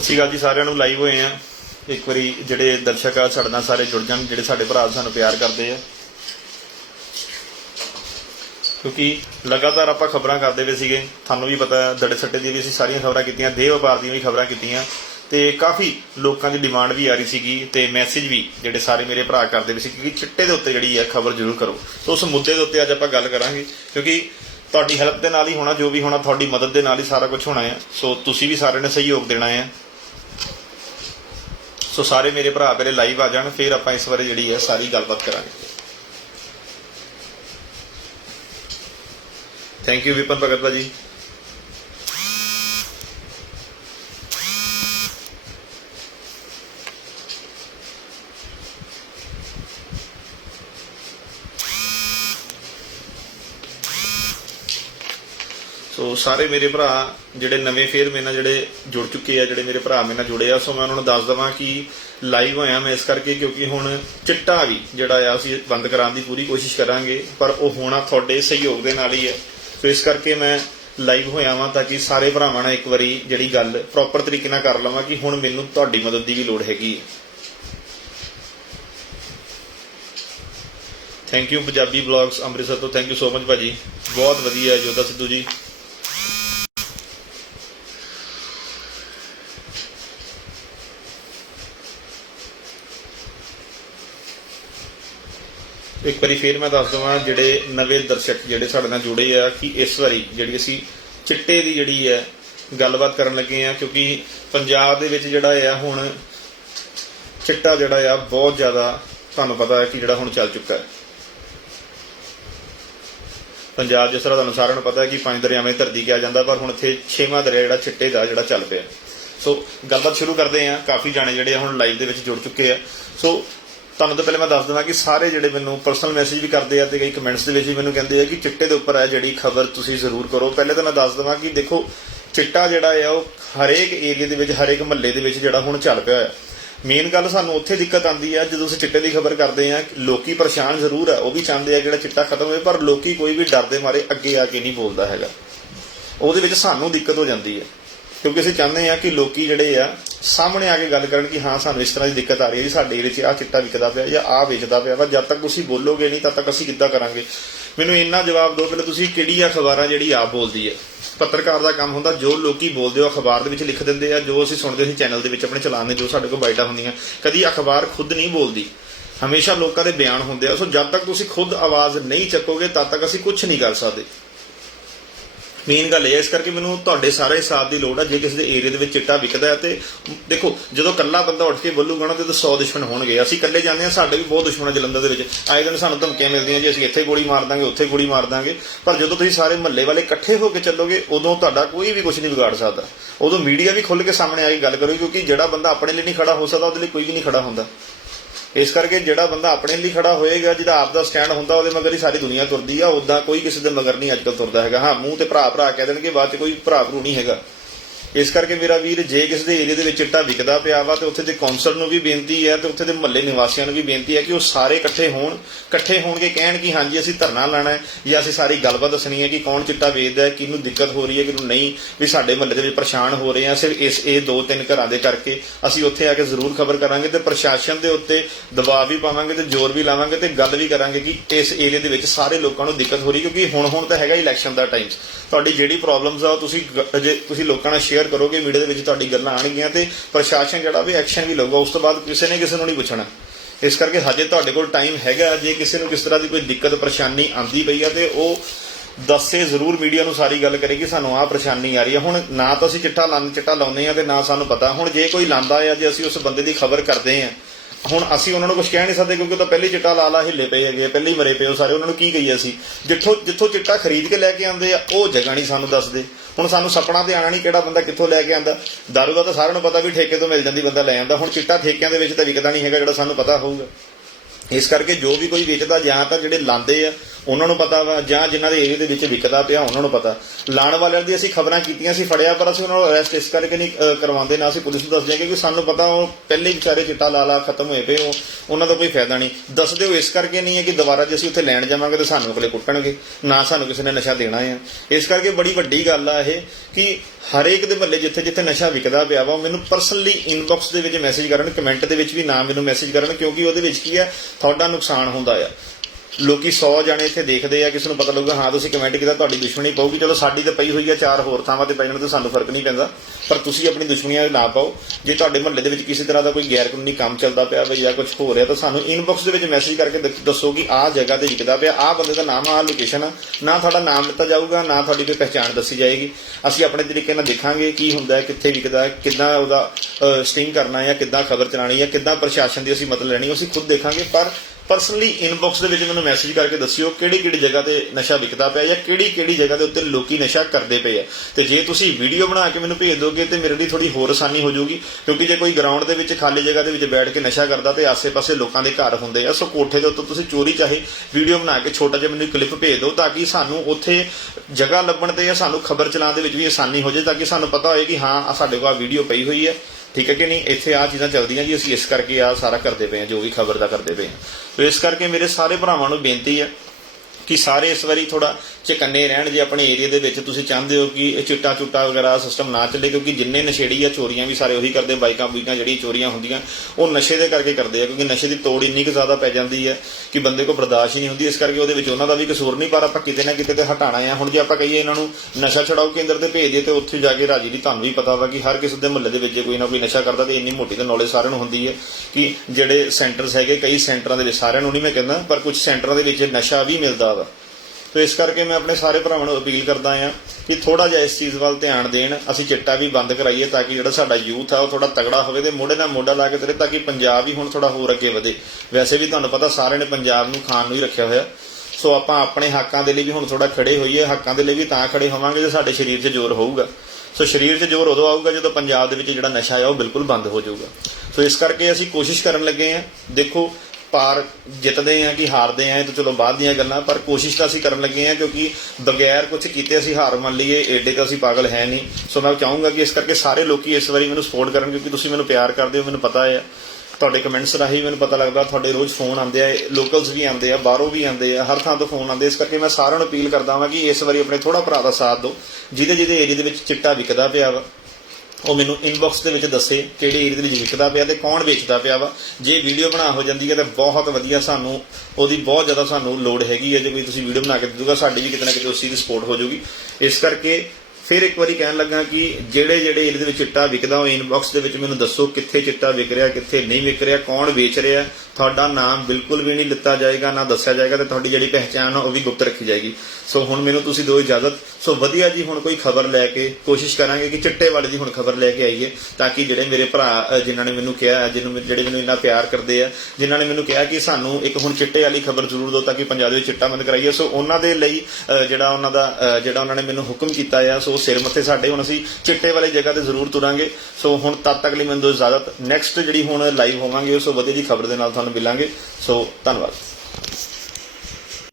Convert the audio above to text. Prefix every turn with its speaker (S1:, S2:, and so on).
S1: ਸਤਿ ਸ਼੍ਰੀ ਅਕਾਲ ਜੀ, ਸਾਰਿਆਂ ਨੂੰ ਲਾਈਵ ਹੋਏ ਆ ਇੱਕ ਵਾਰੀ ਜਿਹੜੇ ਦਰਸ਼ਕ ਆ, ਸਾਡੇ ਨਾਲ ਸਾਰੇ ਜੁੜ ਜਾਣ, ਜਿਹੜੇ ਸਾਡੇ ਭਰਾ ਸਾਨੂੰ ਪਿਆਰ ਕਰਦੇ ਆ। ਕਿਉਂਕਿ ਲਗਾਤਾਰ ਆਪਾਂ ਖਬਰਾਂ ਕਰਦੇ ਪਏ ਸੀਗੇ, ਤੁਹਾਨੂੰ ਵੀ ਪਤਾ, ਦੜੇ ਸੱਟੇ ਦੀ ਵੀ ਅਸੀਂ ਸਾਰੀਆਂ ਖਬਰਾਂ ਕੀਤੀਆਂ, ਦੇਹ ਵਪਾਰ ਦੀਆਂ ਵੀ ਖਬਰਾਂ ਕੀਤੀਆਂ। ਤੇ ਕਾਫੀ ਲੋਕਾਂ ਦੀ ਡਿਮਾਂਡ ਵੀ ਆ ਰਹੀ ਸੀਗੀ, ਤੇ ਮੈਸੇਜ ਵੀ ਜਿਹੜੇ ਸਾਰੇ ਮੇਰੇ ਭਰਾ ਕਰਦੇ ਵੀ ਸੀ ਕਿ ਚਿੱਟੇ ਦੇ ਉੱਤੇ ਜਿਹੜੀ ਹੈ ਖਬਰ ਜ਼ਰੂਰ ਕਰੋ। ਸੋ ਉਸ ਮੁੱਦੇ ਦੇ ਉੱਤੇ ਅੱਜ ਆਪਾਂ ਗੱਲ ਕਰਾਂਗੇ, ਕਿਉਂਕਿ ਤੁਹਾਡੀ ਹੈਲਪ ਦੇ ਨਾਲ ਹੀ ਹੋਣਾ, ਜੋ ਵੀ ਹੋਣਾ, ਤੁਹਾਡੀ ਮਦਦ ਦੇ ਨਾਲ ਹੀ ਸਾਰਾ ਕੁਝ ਹੋਣਾ ਹੈ ਸੋ ਤੁਸੀਂ ਵੀ ਸਾਰਿਆਂ ਨੇ ਸਹਿਯੋਗ ਦੇਣਾ ਹੈ ਸੋ ਸਾਰੇ ਮੇਰੇ ਭਰਾ ਮੇਰੇ ਲਾਈਵ ਆ ਜਾਣ, ਫਿਰ ਆਪਾਂ ਇਸ ਬਾਰੇ ਜਿਹੜੀ ਹੈ ਸਾਰੀ ਗੱਲਬਾਤ ਕਰਾਂਗੇ। ਥੈਂਕ ਯੂ ਵਿਪਨ ਭਗਤ ਭਾਜੀ। ਸੋ ਸਾਰੇ ਮੇਰੇ ਭਰਾ ਜਿਹੜੇ ਨਵੇਂ ਫੇਰ ਮੇਰੇ ਨਾਲ ਜਿਹੜੇ ਜੁੜ ਚੁੱਕੇ ਆ, ਜਿਹੜੇ ਮੇਰੇ ਭਰਾ ਮੇਰੇ ਨਾਲ ਜੁੜੇ ਆ, ਸੋ ਮੈਂ ਉਹਨਾਂ ਨੂੰ ਦੱਸ ਦਵਾਂ ਕਿ ਲਾਈਵ ਹੋਇਆ ਮੈਂ ਇਸ ਕਰਕੇ ਕਿਉਂਕਿ ਹੁਣ ਚਿੱਟਾ ਵੀ ਜਿਹੜਾ ਆ ਅਸੀਂ ਬੰਦ ਕਰਾਉਣ ਦੀ ਪੂਰੀ ਕੋਸ਼ਿਸ਼ ਕਰਾਂਗੇ, ਪਰ ਉਹ ਹੋਣਾ ਤੁਹਾਡੇ ਸਹਿਯੋਗ ਦੇ ਨਾਲ ਹੀ ਹੈ ਸੋ ਇਸ ਕਰਕੇ ਮੈਂ ਲਾਈਵ ਹੋਇਆ ਵਾਂ ਤਾਂ ਕਿ ਸਾਰੇ ਭਰਾਵਾਂ ਨਾਲ ਇੱਕ ਵਾਰੀ ਜਿਹੜੀ ਗੱਲ ਪ੍ਰੋਪਰ ਤਰੀਕੇ ਨਾਲ ਕਰ ਲਵਾਂ ਕਿ ਹੁਣ ਮੈਨੂੰ ਤੁਹਾਡੀ ਮਦਦ ਦੀ ਵੀ ਲੋੜ ਹੈਗੀ ਹੈ thank you Punjabi blogs Amritsar ਤੋਂ ਥੈਂਕ ਯੂ ਸੋ ਮਚ ਭਾਜੀ। ਬਹੁਤ ਵਧੀਆ ਹੈ ਜੋਦਾ ਸਿੱਧੂ ਜੀ। ਇੱਕ ਵਾਰੀ ਫੇਰ ਮੈਂ ਦੱਸ ਦਵਾਂ ਜਿਹੜੇ ਨਵੇਂ ਦਰਸ਼ਕ ਜਿਹੜੇ ਸਾਡੇ ਨਾਲ ਜੁੜੇ ਆ ਕਿ ਇਸ ਵਾਰੀ ਜਿਹੜੀ ਅਸੀਂ ਚਿੱਟੇ ਦੀ ਜਿਹੜੀ ਹੈ ਗੱਲਬਾਤ ਕਰਨ ਲੱਗੇ ਆ, ਕਿਉਂਕਿ ਪੰਜਾਬ ਦੇ ਵਿੱਚ ਜਿਹੜਾ ਆ ਹੁਣ ਚਿੱਟਾ ਜਿਹੜਾ ਆ ਬਹੁਤ ਜ਼ਿਆਦਾ ਤੁਹਾਨੂੰ ਪਤਾ ਹੈ ਕਿ ਜਿਹੜਾ ਹੁਣ ਚੱਲ ਚੁੱਕਾ ਹੈ। ਪੰਜਾਬ ਜਿਸ ਤਰ੍ਹਾਂ ਤੁਹਾਨੂੰ ਸਾਰਿਆਂ ਨੂੰ ਪਤਾ ਹੈ ਕਿ ਪੰਜ ਦਰਿਆਵਾਂ ਦੀ ਧਰਤੀ ਕਿਹਾ ਜਾਂਦਾ, ਪਰ ਹੁਣ ਇੱਥੇ ਛੇਵਾਂ ਦਰਿਆ ਜਿਹੜਾ ਚਿੱਟੇ ਦਾ ਜਿਹੜਾ ਚੱਲ ਪਿਆ। ਸੋ ਗੱਲਬਾਤ ਸ਼ੁਰੂ ਕਰਦੇ ਹਾਂ ਕਾਫੀ ਜਾਣੇ ਜਿਹੜੇ ਆ ਹੁਣ ਲਾਈਵ ਦੇ ਵਿੱਚ ਜੁੜ ਚੁੱਕੇ ਆ। ਸੋ ਤੁਹਾਨੂੰ ਤਾਂ ਪਹਿਲੇ ਮੈਂ ਦੱਸ ਦਵਾਂ ਕਿ ਸਾਰੇ ਜਿਹੜੇ ਮੈਨੂੰ ਪਰਸਨਲ ਮੈਸੇਜ ਵੀ ਕਰਦੇ ਆ ਤੇ ਕਈ ਕਮੈਂਟਸ ਦੇ ਵਿੱਚ ਵੀ ਮੈਨੂੰ ਕਹਿੰਦੇ ਆ ਕਿ ਚਿੱਟੇ ਦੇ ਉੱਪਰ ਹੈ ਜਿਹੜੀ ਖਬਰ ਤੁਸੀਂ ਜ਼ਰੂਰ ਕਰੋ। ਪਹਿਲੇ ਤਾਂ ਮੈਂ ਦੱਸ ਦਵਾਂ ਕਿ ਦੇਖੋ, ਚਿੱਟਾ ਜਿਹੜਾ ਆ ਉਹ ਹਰੇਕ ਏਰੀਆ ਦੇ ਵਿੱਚ, ਹਰੇਕ ਮਹੱਲੇ ਦੇ ਵਿੱਚ ਜਿਹੜਾ ਹੁਣ ਚੱਲ ਪਿਆ ਹੈ ਮੇਨ ਗੱਲ ਸਾਨੂੰ ਉੱਥੇ ਦਿੱਕਤ ਆਉਂਦੀ ਆ, ਜਦੋਂ ਅਸੀਂ ਚਿੱਟੇ ਦੀ ਖਬਰ ਕਰਦੇ ਆ, ਲੋਕੀ ਪਰੇਸ਼ਾਨ ਜ਼ਰੂਰ ਆ। ਉਹ ਵੀ ਚਾਹੁੰਦੇ ਆ ਜਿਹੜਾ ਚਿੱਟਾ ਖਤਮ ਹੋਵੇ, ਪਰ ਲੋਕੀ ਕੋਈ ਵੀ ਡਰ ਦੇ ਮਾਰੇ ਅੱਗੇ ਆ ਕੇ ਨਹੀਂ ਬੋਲਦਾ ਹੈਗਾ। ਉਹਦੇ ਵਿੱਚ ਸਾਨੂੰ ਦਿੱਕਤ ਹੋ ਜਾਂਦੀ ਹੈ ਕਿਉਂਕਿ ਅਸੀਂ ਚਾਹੁੰਦੇ ਆ ਕਿ ਲੋਕੀ ਜਿਹੜੇ ਆ ਸਾਹਮਣੇ ਆ ਕੇ ਗੱਲ ਕਰਨ ਕਿ ਹਾਂ, ਸਾਨੂੰ ਇਸ ਤਰ੍ਹਾਂ ਦੀ ਦਿੱਕਤ ਆ ਰਹੀ ਹੈ ਵੀ ਸਾਡੇ ਏਰੀਏ 'ਚ ਆ ਚਿੱਟਾ ਵਿਕਦਾ ਪਿਆ ਜਾਂ ਆ ਵੇਚਦਾ ਪਿਆ ਵਾ, ਜਦ ਤੱਕ ਤੁਸੀਂ ਬੋਲੋਗੇ ਨਹੀਂ, ਤਦ ਤੱਕ ਅਸੀਂ ਕਿੱਦਾਂ ਕਰਾਂਗੇ? ਮੈਨੂੰ ਇੰਨਾ ਜਵਾਬ ਦਿਓ, ਪਹਿਲਾਂ ਤੁਸੀਂ ਕਿਹੜੀ ਅਖਬਾਰਾਂ ਜਿਹੜੀ ਆਪ ਬੋਲਦੀ ਹੈ? ਪੱਤਰਕਾਰ ਦਾ ਕੰਮ ਹੁੰਦਾ, ਜੋ ਲੋਕੀ ਬੋਲਦੇ ਹੋ ਅਖਬਾਰ ਦੇ ਵਿੱਚ ਲਿਖ ਦਿੰਦੇ ਆ, ਜੋ ਅਸੀਂ ਸੁਣਦੇ ਸੀ ਚੈਨਲ ਦੇ ਵਿੱਚ ਆਪਣੇ ਚਲਾਨ ਚਲਾਉਂਦੇ ਜੋ ਸਾਡੇ ਕੋਲ ਬਾਈਟਾਂ ਹੁੰਦੀਆਂ। ਕਦੀ ਅਖਬਾਰ ਖੁਦ ਨਹੀਂ ਬੋਲਦੀ। ਹਮੇਸ਼ਾ ਲੋਕਾਂ ਦੇ ਬਿਆਨ ਹੁੰਦੇ ਆ। ਸੋ ਜਦ ਤੱਕ ਤੁਸੀਂ ਖੁਦ ਆਵਾਜ਼ ਨਹੀਂ ਚੱਕੋਗੇ, ਤਦ ਤੱਕ ਅਸੀਂ ਕੁਝ ਨਹੀਂ ਕਰ ਸਕਦੇ। ਮੇਨ ਗੱਲ ਇਹ ਹੈ ਇਸ ਕਰਕੇ ਮੈਨੂੰ ਤੁਹਾਡੇ ਸਾਰੇ ਸਾਥ ਦੀ ਲੋੜ ਹੈ ਜੇ ਕਿਸੇ ਦੇ ਏਰੀਆ ਦੇ ਵਿੱਚ ਚਿੱਟਾ ਵਿਕਦਾ ਹੈ ਤੇ ਦੇਖੋ, ਜਦੋਂ ਕੱਲਾ ਬੰਦਾ ਉੱਠ ਕੇ ਬੋਲੂਗਾ ਨਾ, ਤੇ ਤਾਂ 100 ਦੁਸ਼ਮਣ ਹੋਣਗੇ। ਅਸੀਂ ਇਕੱਲੇ ਜਾਂਦੇ ਹਾਂ, ਸਾਡੇ ਵੀ ਬਹੁਤ ਦੁਸ਼ਮਣ ਆ ਜਲੰਧਰ ਦੇ ਵਿੱਚ। ਆਏ ਦਿਨ ਸਾਨੂੰ ਧਮਕੀਆਂ ਮਿਲਦੀਆਂ ਜੀ, ਅਸੀਂ ਇੱਥੇ ਗੋਲੀ ਮਾਰ ਦਾਂਗੇ, ਉੱਥੇ ਗੋਲੀ ਮਾਰ ਦਾਂਗੇ। ਪਰ ਜਦੋਂ ਤੁਸੀਂ ਸਾਰੇ ਮਹੱਲੇ ਵਾਲੇ ਇਕੱਠੇ ਹੋ ਕੇ ਚੱਲੋਗੇ, ਉਦੋਂ ਤੁਹਾਡਾ ਕੋਈ ਵੀ ਕੁਝ ਨਹੀਂ ਵਿਗਾੜ ਸਕਦਾ। ਉਦੋਂ ਮੀਡੀਆ ਵੀ ਖੁੱਲ ਕੇ ਸਾਹਮਣੇ ਆ ਕੇ ਗੱਲ ਕਰੋ ਕਿਉਂਕਿ ਜਿਹੜਾ ਬੰਦਾ ਆਪਣੇ ਲਈ ਨਹੀਂ ਖੜਾ ਹੋ ਸਕਦਾ, ਉਹਦੇ ਲਈ ਕੋਈ ਵੀ ਨਹੀਂ ਖੜਾ ਹੁੰਦਾ। ਇਸ ਕਰਕੇ ਜਿਹੜਾ ਬੰਦਾ ਆਪਣੇ ਲਈ ਖੜਾ ਹੋਏਗਾ, ਜਿਹਦਾ ਆਪ ਦਾ ਸਟੈਂਡ ਹੁੰਦਾ, ਉਹਦੇ ਮਗਰ ਹੀ ਸਾਰੀ ਦੁਨੀਆ ਤੁਰਦੀ ਆ ਉਦਾਂ ਕੋਈ ਕਿਸੇ ਦੇ ਮਗਰ ਨਹੀਂ ਅੱਜਕੱਲ ਤੁਰਦਾ ਹੈਗਾ। ਹਾਂ, ਮੂੰਹ ਤੇ ਭਰਾ ਭਰਾ ਕਹਿ ਦੇਣਗੇ, ਬਾਅਦ ਚ ਕੋਈ ਭਰਾ ਭਰੂ ਨਹੀਂ ਹੈਗਾ। ਇਸ ਕਰਕੇ ਮੇਰਾ ਵੀਰ ਜੇ ਕਿਸੇ ਦੇ ਏਰੀਆ ਦੇ ਵਿੱਚ ਚਿੱਟਾ ਵਿਕਦਾ ਪਿਆ ਵਾ ਤੇ ਉੱਥੇ ਦੇ ਕੌਂਸਲ ਨੂੰ ਵੀ ਬੇਨਤੀ ਹੈ ਤੇ ਉੱਥੇ ਦੇ ਮਹੱਲੇ ਨਿਵਾਸੀਆਂ ਨੂੰ ਵੀ ਬੇਨਤੀ ਹੈ ਕਿ ਉਹ ਸਾਰੇ ਇਕੱਠੇ ਹੋਣ ਇਕੱਠੇ ਹੋਣ ਕੇ ਕਹਿਣ ਕਿ ਹਾਂਜੀ, ਅਸੀਂ ਧਰਨਾ ਲਾਣਾ ਹੈ ਜਾਂ ਅਸੀਂ ਸਾਰੀ ਗੱਲਬਾਤ ਦੱਸਣੀ ਹੈ ਕਿ ਕੌਣ ਚਿੱਟਾ ਵੇਚਦਾ ਹੈ, ਕਿਹਨੂੰ ਦਿੱਕਤ ਹੋ ਰਹੀ ਹੈ, ਕਿਹਨੂੰ ਨਹੀਂ, ਵੀ ਸਾਡੇ ਮਹੱਲੇ ਦੇ ਵਿੱਚ ਪਰੇਸ਼ਾਨ ਹੋ ਰਹੇ ਆ, ਸਿਰਫ ਇਸ, ਇਹ ਦੋ ਤਿੰਨ ਘਰਾਂ ਦੇ ਕਰਕੇ ਅਸੀਂ ਉੱਥੇ ਆ ਕੇ ਜ਼ਰੂਰ ਖਬਰ ਕਰਾਂਗੇ ਤੇ ਪ੍ਰਸ਼ਾਸਨ ਦੇ ਉੱਤੇ ਦਬਾਅ ਵੀ ਪਾਵਾਂਗੇ ਤੇ ਜ਼ੋਰ ਵੀ ਲਾਵਾਂਗੇ ਤੇ ਗੱਲ ਵੀ ਕਰਾਂਗੇ ਕਿ ਇਸ ਏਰੀਆ ਦੇ ਵਿੱਚ ਸਾਰੇ ਲੋਕਾਂ ਨੂੰ ਦਿੱਕਤ ਹੋ ਰਹੀ ਕਿਉਂਕਿ ਹੁਣ ਹੁਣ ਤਾਂ ਹੈਗਾ ਇਲੈਕਸ਼ਨ ਦਾ ਟਾਈਮ ਤੁਹਾਡੀ ਜਿਹੜੀ ਪ੍ਰੋਬਲਮਸ ਆ ਉਹ ਤੁਸੀਂ ਤੁਸੀਂ ਲੋਕਾਂ ਨਾਲ ਸ਼ੇਅਰ ਕਰੋਗੇ ਮੀਡੀਆ ਦੇ ਵਿੱਚ ਤੁਹਾਡੀ ਗੱਲਾਂ ਆਣਗੀਆਂ ਤੇ ਪ੍ਰਸ਼ਾਸਨ ਜਿਹੜਾ ਵੀ ਐਕਸ਼ਨ ਵੀ ਲਊਗਾ, ਉਸ ਤੋਂ ਬਾਅਦ ਕਿਸੇ ਨੇ ਕਿਸੇ ਨੂੰ ਨਹੀਂ ਪੁੱਛਣਾ। ਇਸ ਕਰਕੇ ਹਜੇ ਤੁਹਾਡੇ ਕੋਲ ਟਾਈਮ ਹੈਗਾ, ਜੇ ਕਿਸੇ ਨੂੰ ਕਿਸ ਤਰ੍ਹਾਂ ਦੀ ਕੋਈ ਦਿੱਕਤ, ਪਰੇਸ਼ਾਨੀ ਆਉਂਦੀ ਪਈ ਆ ਤੇ ਉਹ ਦੱਸੇ ਜ਼ਰੂਰ ਮੀਡੀਆ ਨੂੰ ਸਾਰੀ ਗੱਲ ਕਰੇ ਕਿ ਸਾਨੂੰ ਆਹ ਪਰੇਸ਼ਾਨੀ ਆ ਰਹੀ ਹੈ ਹੁਣ ਨਾ ਤਾਂ ਅਸੀਂ ਚਿੱਟਾ ਲੰਨ ਚਿੱਟਾ ਲਾਉਂਦੇ ਆ ਤੇ ਨਾ ਸਾਨੂੰ ਪਤਾ। ਹੁਣ ਜੇ ਕੋਈ ਲਾਂਦਾ ਆ, ਜੇ ਅਸੀਂ ਉਸ ਬੰਦੇ ਦੀ ਖਬਰ ਕਰਦੇ ਆ ਹੁਣ ਅਸੀਂ ਉਹਨਾਂ ਨੂੰ ਕੁਝ ਕਹਿ ਨਹੀਂ ਸਕਦੇ ਕਿਉਂਕਿ ਉਹ ਤਾਂ ਪਹਿਲੀ ਚਿੱਟਾ ਲਾ ਲਾ ਹਿੱਲੇ ਪਏ ਹੈਗੇ, ਪਹਿਲੇ ਮਰੇ ਪਏ ਉਹ ਸਾਰੇ, ਉਹਨਾਂ ਨੂੰ ਕੀ ਕਹੀਏ ਅਸੀਂ? ਜਿੱਥੋਂ ਜਿੱਥੋਂ ਚਿੱਟਾ ਖਰੀਦ ਕੇ ਲੈ ਕੇ ਆਉਂਦੇ ਆ, ਉਹ ਜਗ੍ਹਾ ਨਹੀਂ ਸਾਨੂੰ ਦੱਸਦੇ। ਹੁਣ ਸਾਨੂੰ ਸਪਨਾ ਤੇ ਆਣਾ ਨਹੀਂ ਕਿਹੜਾ ਬੰਦਾ ਕਿੱਥੋਂ ਲੈ ਕੇ ਆਂਦਾ ਦਾਰੂ ਦਾ ਤਾਂ ਸਾਰਿਆਂ ਨੂੰ ਪਤਾ ਵੀ ਠੇਕੇ ਤੋਂ ਮਿਲ ਜਾਂਦੀ, ਬੰਦਾ ਲੈ ਆਂਦਾ ਹੁਣ ਚਿੱਟਾ ਠੇਕਿਆਂ ਦੇ ਵਿੱਚ ਤਾਂ ਵਿਕਦਾ ਨਹੀਂ ਹੈਗਾ ਜਿਹੜਾ ਸਾਨੂੰ ਪਤਾ ਹੋਊਗਾ। ਇਸ ਕਰਕੇ ਜੋ ਵੀ ਕੋਈ ਵੇਚਦਾ ਜਾਂ ਤਾਂ ਜਿਹੜੇ ਲਾਂਦੇ ਆ, ਉਹਨਾਂ ਨੂੰ ਪਤਾ ਵਾ, ਜਾਂ ਜਿਨ੍ਹਾਂ ਦੇ ਏਰੀਆ ਦੇ ਵਿੱਚ ਵਿਕਦਾ ਪਿਆ, ਉਹਨਾਂ ਨੂੰ ਪਤਾ। ਲਾਣ ਵਾਲਿਆਂ ਦੀ ਅਸੀਂ ਖਬਰਾਂ ਕੀਤੀਆਂ ਸੀ, ਫੜਿਆ, ਪਰ ਅਸੀਂ ਉਹਨਾਂ ਨੂੰ ਅਰੈਸਟ ਇਸ ਕਰਕੇ ਨਹੀਂ ਕਰਵਾਉਂਦੇ, ਨਾ ਅਸੀਂ ਪੁਲਿਸ ਨੂੰ ਦੱਸਦੇ ਹਾਂ, ਕਿਉਂਕਿ ਸਾਨੂੰ ਪਤਾ ਉਹ ਪਹਿਲੇ ਵਿਚਾਰੇ ਚਿੱਟਾ ਲਾ ਲਾ ਖਤਮ ਹੋਏ ਪਏ ਉਹ ਉਹਨਾਂ ਦਾ ਕੋਈ ਫਾਇਦਾ ਨਹੀਂ। ਦੱਸਦੇ ਹੋ ਇਸ ਕਰਕੇ ਨਹੀਂ ਹੈ ਕਿ ਦੁਬਾਰਾ ਜੇ ਅਸੀਂ ਉੱਥੇ ਲੈਣ ਜਾਵਾਂਗੇ ਤਾਂ ਸਾਨੂੰ ਅਗਲੇ ਕੁੱਟਣਗੇ, ਨਾ ਸਾਨੂੰ ਕਿਸੇ ਨੇ ਨਸ਼ਾ ਦੇਣਾ ਹੈ ਇਸ ਕਰਕੇ ਬੜੀ ਵੱਡੀ ਗੱਲ ਆ ਇਹ ਕਿ ਹਰੇਕ ਦੇ ਮਹੱਲੇ ਜਿੱਥੇ ਜਿੱਥੇ ਨਸ਼ਾ ਵਿਕਦਾ ਪਿਆ ਵਾ, ਉਹ ਮੈਨੂੰ ਪਰਸਨਲੀ ਇਨਬਾਕਸ ਦੇ ਵਿੱਚ ਮੈਸੇਜ ਕਰਨ ਕਮੈਂਟ ਦੇ ਵਿੱਚ ਵੀ ਨਾ ਮੈਨੂੰ ਮੈਸੇਜ ਕਰਨ, ਕਿਉਂਕਿ ਉਹਦੇ ਵਿੱਚ ਕੀ ਹੈ ਤੁਹਾਡਾ ਨੁਕਸਾਨ ਹੁੰਦਾ ਆ। ਲੋਕੀ 100 ਜਾਣੇ ਇੱਥੇ ਦੇਖਦੇ ਆ, ਕਿਸੇ ਨੂੰ ਪਤਾ ਲੱਗੂਗਾ, ਹਾਂ, ਤੁਸੀਂ ਕਮੈਂਟ ਕੀਤਾ, ਤੁਹਾਡੀ ਦੁਸ਼ਮਣੀ ਪਊਗੀ। ਚਲੋ, ਸਾਡੀ ਤਾਂ ਪਈ ਹੋਈ ਆ ਚਾਰ ਹੋਰ ਥਾਵਾਂ ਤੇ ਪੈ ਜਾਣ ਤੇ ਸਾਨੂੰ ਫ਼ਰਕ ਨਹੀਂ ਪੈਂਦਾ। ਪਰ ਤੁਸੀਂ ਆਪਣੀ ਦੁਸ਼ਮਣੀਆਂ ਨਾ ਪਾਓ। ਜੇ ਤੁਹਾਡੇ ਮਹੱਲੇ ਦੇ ਵਿੱਚ ਕਿਸੇ ਤਰ੍ਹਾਂ ਦਾ ਕੋਈ ਗੈਰ ਕਾਨੂੰਨੀ ਕੰਮ ਚੱਲਦਾ ਪਿਆ ਬਈ ਜਾਂ ਕੁਝ ਹੋ ਰਿਹਾ, ਤਾਂ ਸਾਨੂੰ ਇਨਬਾਕਸ ਦੇ ਵਿੱਚ ਮੈਸੇਜ ਕਰਕੇ ਦੱਸੋ ਕਿ ਆਹ ਜਗ੍ਹਾ ਤੇ ਵਿਕਦਾ ਪਿਆ, ਆਹ ਬੰਦੇ ਦਾ ਨਾਮ, ਆਹ ਲੋਕੇਸ਼ਨ ਆ। ਨਾ ਤੁਹਾਡਾ ਨਾਮ ਦਿੱਤਾ ਜਾਊਗਾ, ਨਾ ਤੁਹਾਡੀ ਕੋਈ ਪਹਿਚਾਣ ਦੱਸੀ ਜਾਏਗੀ। ਅਸੀਂ ਆਪਣੇ ਤਰੀਕੇ ਨਾਲ ਦੇਖਾਂਗੇ ਕੀ ਹੁੰਦਾ ਹੈ, ਕਿੱਥੇ ਵਿਕਦਾ ਹੈ, ਕਿੱਦਾਂ ਉਹਦਾ ਸਟਿੰਗ ਕਰਨਾ ਹੈ ਕਿੱਦਾਂ ਖਬਰ ਚਲਾਣੀ ਹੈ ਕਿੱਦਾਂ ਪ੍ਰਸ਼ਾਸਨ ਦੀ ਅਸੀਂ ਮਦਦ ਲੈਣੀ ਅਸੀਂ ਖੁਦ ਦੇਖਾਂਗੇ। ਪਰ ਪਰਸਨਲੀ ਇਨਬਾਕਸ ਦੇ ਵਿੱਚ ਮੈਨੂੰ ਮੈਸੇਜ ਕਰਕੇ ਦੱਸਿਓ ਕਿਹੜੀ ਕਿਹੜੀ ਜਗ੍ਹਾ ਤੇ ਨਸ਼ਾ ਵਿਕਦਾ ਪਿਆ ਜਾਂ ਕਿਹੜੀ ਕਿਹੜੀ ਜਗ੍ਹਾ ਦੇ ਉੱਤੇ ਲੋਕੀ ਨਸ਼ਾ ਕਰਦੇ ਪਏ ਆ। ਤੇ ਜੇ ਤੁਸੀਂ ਵੀਡੀਓ ਬਣਾ ਕੇ ਮੈਨੂੰ ਭੇਜ ਦੋਗੇ ਤੇ ਮੇਰੇ ਲਈ ਥੋੜੀ ਹੋਰ ਆਸਾਨੀ ਹੋ ਜਾਊਗੀ, ਕਿਉਂਕਿ ਜੇ ਕੋਈ ਗਰਾਊਂਡ ਦੇ ਵਿੱਚ ਖਾਲੀ ਜਗ੍ਹਾ ਦੇ ਵਿੱਚ ਬੈਠ ਕੇ ਨਸ਼ਾ ਕਰਦਾ ਤੇ ਆਸੇ-ਪਾਸੇ ਲੋਕਾਂ ਦੇ ਘਰ ਹੁੰਦੇ ਆ, ਸੋ ਕੋਠੇ ਦੇ ਉੱਤੇ ਤੁਸੀਂ ਚੋਰੀ ਚਾਹੇ ਵੀਡੀਓ ਬਣਾ ਕੇ ਛੋਟਾ ਜਿਹਾ ਮੈਨੂੰ ਕਲਿੱਪ ਭੇਜ ਦਿਓ ਤਾਂ ਕਿ ਸਾਨੂੰ ਉੱਥੇ ਜਗ੍ਹਾ ਲੱਭਣ ਤੇ ਜਾਂ ਸਾਨੂੰ ਖਬਰ ਚਲਾਉਣ ਦੇ ਵਿੱਚ ਵੀ ਆਸਾਨੀ ਹੋ ਜਾਏ, ਤਾਂ ਕਿ ਸਾਨੂੰ ਪਤਾ ਹੋਏ ਕਿ ਹਾਂ ਸਾਡੇ ਕੋਲ ਵੀਡੀਓ ਪਈ ਹੋਈ ਹੈ ਠੀਕ ਹੈ ਕਿ ਨਹੀਂ? ਇੱਥੇ ਆ ਚੀਜ਼ਾਂ ਚੱਲਦੀਆਂ ਜੀ, ਅਸੀਂ ਇਸ ਕਰਕੇ ਆ ਸਾਰਾ ਕਰਦੇ ਪਏ ਹਾਂ, ਜੋ ਵੀ ਖਬਰ ਦਾ ਕਰਦੇ ਪਏ ਹਾਂ। ਸੋ ਇਸ ਕਰਕੇ ਮੇਰੇ ਸਾਰੇ ਭਰਾਵਾਂ ਨੂੰ ਬੇਨਤੀ ਹੈ ਕਿ ਸਾਰੇ ਇਸ ਵਾਰੀ ਥੋੜਾ ਚਕੰਨੇ ਰਹਿਣ ਜੇ ਆਪਣੇ ਏਰੀਆ ਦੇ ਵਿੱਚ। ਤੁਸੀਂ ਚਾਹੁੰਦੇ ਹੋ ਕਿ ਇਹ ਚਿੱਟਾ ਚੁੱਟਾ ਵਗੈਰਾ ਸਿਸਟਮ ਨਾ ਚੱਲੇ, ਕਿਉਂਕਿ ਜਿੰਨੇ ਨਸ਼ੇੜੀ ਆ ਚੋਰੀਆਂ ਵੀ ਸਾਰੇ ਉਹੀ ਕਰਦੇ, ਬਾਈਕਾਂ ਬੁਈਕਾਂ ਜਿਹੜੀਆਂ ਚੋਰੀਆਂ ਹੁੰਦੀਆਂ, ਉਹ ਨਸ਼ੇ ਦੇ ਕਰਕੇ ਕਰਦੇ ਆ, ਕਿਉਂਕਿ ਨਸ਼ੇ ਦੀ ਤੋੜ ਇੰਨੀ ਕੁ ਜ਼ਿਆਦਾ ਪੈ ਜਾਂਦੀ ਹੈ ਕਿ ਬੰਦੇ ਕੋਲ ਬਰਦਾਸ਼ਤ ਹੀ ਨਹੀਂ ਹੁੰਦੀ। ਇਸ ਕਰਕੇ ਉਹਦੇ ਵਿੱਚ ਉਹਨਾਂ ਦਾ ਵੀ ਕਸੂਰ ਨਹੀਂ, ਪਰ ਆਪਾਂ ਕਿਤੇ ਨਾ ਕਿਤੇ ਤੇ ਹਟਾਣਾ ਆ। ਹੁਣ ਜੇ ਆਪਾਂ ਕਹੀਏ ਇਹਨਾਂ ਨੂੰ ਨਸ਼ਾ ਛਡਾਓ ਕੇਂਦਰ ਤੇ ਭੇਜ ਦਈਏ ਤੇ ਉੱਥੇ ਜਾ ਕੇ ਰਾਜੀ ਦੀ ਤੁਹਾਨੂੰ ਵੀ ਪਤਾ ਵਾ ਕਿ ਹਰ ਕਿਸੇ ਦੇ ਮੁਹੱਲੇ ਦੇ ਵਿੱਚ ਜੇ ਕੋਈ ਨਾ ਕੋਈ ਨਸ਼ਾ ਕਰਦਾ ਤੇ ਇੰਨੀ ਮੋਟੀ ਤਾਂ ਨੌਲੇਜ ਸਾਰਿਆਂ ਨੂੰ ਹੁੰਦੀ ਹੈ ਕਿ ਜਿਹੜੇ ਸੈਂਟਰਸ ਹੈਗੇ, ਕਈ ਸੈਂਟਰਾਂ ਦੇ ਵਿੱਚ ਸਾਰਿਆਂ ਨੂੰ ਨਹੀਂ ਮੈਂ ਕਹਿੰਦਾ, ਪਰ ਕੁਝ ਸੈਂਟਰਾਂ ਦੇ ਵਿੱਚ ਨਸ਼ਾ ਵੀ ਮਿਲਦਾ ਵਾ। ਤੋ ਇਸ ਕਰਕੇ ਮੈਂ ਆਪਣੇ ਸਾਰੇ ਭਰਾਵਾਂ ਨੂੰ ਅਪੀਲ ਕਰਦਾ ਹਾਂ ਕਿ ਥੋੜਾ ਜਿਹਾ ਇਸ ਚੀਜ਼ ਵੱਲ ਧਿਆਨ ਦੇਣ, ਅਸੀਂ ਚਿੱਟਾ ਵੀ ਬੰਦ ਕਰਾਈਏ ਤਾਂ ਕਿ ਜਿਹੜਾ ਸਾਡਾ ਯੂਥ ਆ ਉਹ ਥੋੜਾ ਤਗੜਾ ਹੋਵੇ ਤੇ ਮੋਢੇ ਨਾਲ ਮੋਢਾ ਲਾ ਕੇ ਤੁਰੇ ਤਾਂ ਕਿ ਪੰਜਾਬ ਵੀ ਹੁਣ ਥੋੜਾ ਹੋਰ ਅੱਗੇ ਵਧੇ। ਵੈਸੇ ਵੀ ਤੁਹਾਨੂੰ ਪਤਾ ਸਾਰਿਆਂ ਨੇ ਪੰਜਾਬ ਨੂੰ ਖਾਣ ਨੂੰ ਹੀ ਰੱਖਿਆ ਹੋਇਆ। ਸੋ ਆਪਾਂ ਆਪਣੇ ਹੱਕਾਂ ਦੇ ਲਈ ਵੀ ਹੁਣ ਥੋੜਾ ਖੜੇ ਹੋਈਏ, ਹੱਕਾਂ ਦੇ ਲਈ ਵੀ ਤਾਂ ਖੜੇ ਹੋਵਾਂਗੇ ਜੇ ਸਾਡੇ ਸਰੀਰ 'ਚ ਜ਼ੋਰ ਹੋਊਗਾ। ਸੋ ਸਰੀਰ 'ਚ ਜ਼ੋਰ ਉਦੋਂ ਆਊਗਾ ਜਦੋਂ ਪੰਜਾਬ ਦੇ ਵਿੱਚ ਜਿਹੜਾ ਨਸ਼ਾ ਆ ਉਹ ਬਿਲਕੁਲ ਬੰਦ ਹੋ ਜਾਊਗਾ। ਸੋ ਇਸ ਕਰਕੇ ਅਸੀਂ ਕੋਸ਼ਿਸ਼ ਕਰਨ ਲੱਗੇ ਹਾਂ, ਦੇਖੋ ਪਾਰ ਜਿੱਤਦੇ ਆ ਕਿ ਹਾਰਦੇ ਆ ਇਹ ਤਾਂ ਚਲੋ ਬਾਅਦ ਦੀਆਂ ਗੱਲਾਂ, ਪਰ ਕੋਸ਼ਿਸ਼ ਤਾਂ ਅਸੀਂ ਕਰਨ ਲੱਗੇ ਆ ਕਿਉਂਕਿ ਬਗੈਰ ਕੁਝ ਕੀਤੇ ਅਸੀਂ ਹਾਰ ਮੰਨ ਲਈਏ, ਏਡੇ ਤਾਂ ਅਸੀਂ ਪਾਗਲ ਹੈ ਨਹੀਂ। ਸੋ ਮੈਂ ਚਾਹੂੰਗਾ ਕਿ ਇਸ ਕਰਕੇ ਸਾਰੇ ਲੋਕੀ ਇਸ ਵਾਰੀ ਮੈਨੂੰ ਸਪੋਰਟ ਕਰਨ ਕਿਉਂਕਿ ਤੁਸੀਂ ਮੈਨੂੰ ਪਿਆਰ ਕਰਦੇ ਹੋ, ਮੈਨੂੰ ਪਤਾ ਹੈ। ਤੁਹਾਡੇ ਕਮੈਂਟਸ ਰਾਹੀਂ ਮੈਨੂੰ ਪਤਾ ਲੱਗਦਾ, ਤੁਹਾਡੇ ਰੋਜ਼ ਫੋਨ ਆਉਂਦੇ ਆ ਲੋਕਲਸ ਵੀ ਆਉਂਦੇ ਆ, ਬਾਹਰੋਂ ਵੀ ਆਉਂਦੇ ਆ, ਹਰ ਥਾਂ ਤੋਂ ਫੋਨ ਆਉਂਦੇ ਇਸ ਕਰਕੇ ਮੈਂ ਸਾਰਿਆਂ ਨੂੰ ਅਪੀਲ ਕਰਦਾ ਹਾਂ ਕਿ ਇਸ ਵਾਰੀ ਆਪਣੇ ਥੋੜਾ ਭਰਾ ਦਾ ਸਾਥ ਦਿਓ, ਜਿਹਦੇ ਜਿਹਦੇ ਏਰੀਆ ਦੇ ਵਿੱਚ ਚਿੱਟਾ ਵਿਕਦਾ ਪਿਆ ਵਾ। ਉਹ ਮੈਨੂੰ ਇਨਬਾਕਸ ਦੇ ਵਿੱਚ ਦੱਸੇ ਕਿਹੜੇ ਏਰੀਆ ਦੇ ਵਿੱਚ ਵਿਕਦਾ ਪਿਆ ਤੇ ਕੌਣ ਵੇਚਦਾ ਪਿਆ ਵਾ। ਜੇ ਵੀਡੀਓ ਬਣਾ ਹੋ ਜਾਂਦੀ ਹੈ ਤਾਂ ਬਹੁਤ ਵਧੀਆ ਸਾਨੂੰ, ਉਹਦੀ ਬਹੁਤ ਜ਼ਿਆਦਾ ਸਾਨੂੰ ਲੋੜ ਹੈਗੀ ਹੈ। ਜੇ ਕੋਈ ਤੁਸੀਂ ਵੀਡੀਓ ਬਣਾ ਕੇ ਦੇ ਦੂਗਾ ਸਾਡੀ ਵੀ ਕਿਤੇ ਨਾ ਕਿਤੇ ਉਸ ਚੀਜ਼ ਦੀ ਸਪੋਰਟ ਹੋ ਜਾਊਗੀ। ਇਸ ਕਰਕੇ ਫਿਰ ਇੱਕ ਵਾਰੀ ਕਹਿਣ ਲੱਗਾ ਕਿ ਜਿਹੜੇ ਜਿਹੜੇ ਏਰੀਆ ਦੇ ਵਿੱਚ ਚਿੱਟਾ ਵਿਕਦਾ ਉਹ ਇਨਬਾਕਸ ਦੇ ਵਿੱਚ ਮੈਨੂੰ ਦੱਸੋ ਕਿੱਥੇ ਚਿੱਟਾ ਵਿਕ ਰਿਹਾ, ਕਿੱਥੇ ਨਹੀਂ ਵਿਕ ਰਿਹਾ, ਕੌਣ ਵੇਚ ਰਿਹਾ, ਤੁਹਾਡਾ ਨਾਮ ਬਿਲਕੁਲ ਵੀ ਨਹੀਂ ਲਿੱਤਾ ਜਾਏਗਾ, ਨਾ ਦੱਸਿਆ ਜਾਏਗਾ ਤੇ ਤੁਹਾਡੀ ਜਿਹੜੀ ਪਹਿਚਾਣ ਆ ਉਹ ਵੀ ਗੁਪਤ ਰੱਖੀ ਜਾਏਗੀ। ਸੋ ਹੁਣ ਮੈਨੂੰ ਤੁਸੀਂ ਦਿਓ ਇਜਾਜ਼ਤ। ਸੋ ਵਧੀਆ ਜੀ ਹੁਣ ਕੋਈ ਖਬਰ ਲੈ ਕੇ ਕੋਸ਼ਿਸ਼ ਕਰਾਂਗੇ ਕਿ ਚਿੱਟੇ ਵਾਲੇ ਦੀ ਹੁਣ ਖਬਰ ਲੈ ਕੇ ਆਈਏ ਤਾਂ ਕਿ ਜਿਹੜੇ ਮੇਰੇ ਭਰਾ ਜਿਨ੍ਹਾਂ ਨੇ ਮੈਨੂੰ ਕਿਹਾ, ਜਿਹਨੂੰ ਜਿਹੜੇ ਮੈਨੂੰ ਇੰਨਾ ਪਿਆਰ ਕਰਦੇ ਆ, ਜਿਨ੍ਹਾਂ ਨੇ ਮੈਨੂੰ ਕਿਹਾ ਕਿ ਸਾਨੂੰ ਇੱਕ ਹੁਣ ਚਿੱਟੇ ਵਾਲੀ ਖਬਰ ਜ਼ਰੂਰ ਦਿਓ ਤਾਂ ਕਿ ਪੰਜਾਬ ਦੇ ਵਿੱਚ ਚਿੱਟਾ ਬੰਦ ਕਰਾਈਏ। ਸੋ ਉਹਨਾਂ ਦੇ ਲਈ ਜਿਹੜਾ ਉਹਨਾਂ ਦਾ ਜਿਹੜਾ ਉਹਨਾਂ ਨੇ ਮੈਨੂੰ ਹੁਕਮ ਕੀਤਾ ਆ, ਸੋ ਸਿਰ ਮੱਥੇ ਸਾਡੇ ਹੁਣ ਅਸੀਂ ਚਿੱਟੇ ਵਾਲੀ ਜਗ੍ਹਾ ਤੇ ਜ਼ਰੂਰ ਤੁਰਾਂਗੇ। ਸੋ ਹੁਣ ਤਦ ਤੱਕ ਲਈ ਮੈਨੂੰ ਦਿਓ ਇਜਾਜ਼ਤ। ਨੈਕਸਟ ਜਿਹੜੀ ਹੁਣ ਲਾਈਵ ਹੋਵਾਂਗੇ, ਉਸ ਤੋਂ ਵਧੀਆ ਦੀ ਖਬਰ ਦੇ ਨਾਲ ਤੁਹਾਨੂੰ ਮਿਲਾਂਗੇ। ਸੋ ਧੰਨਵਾਦ।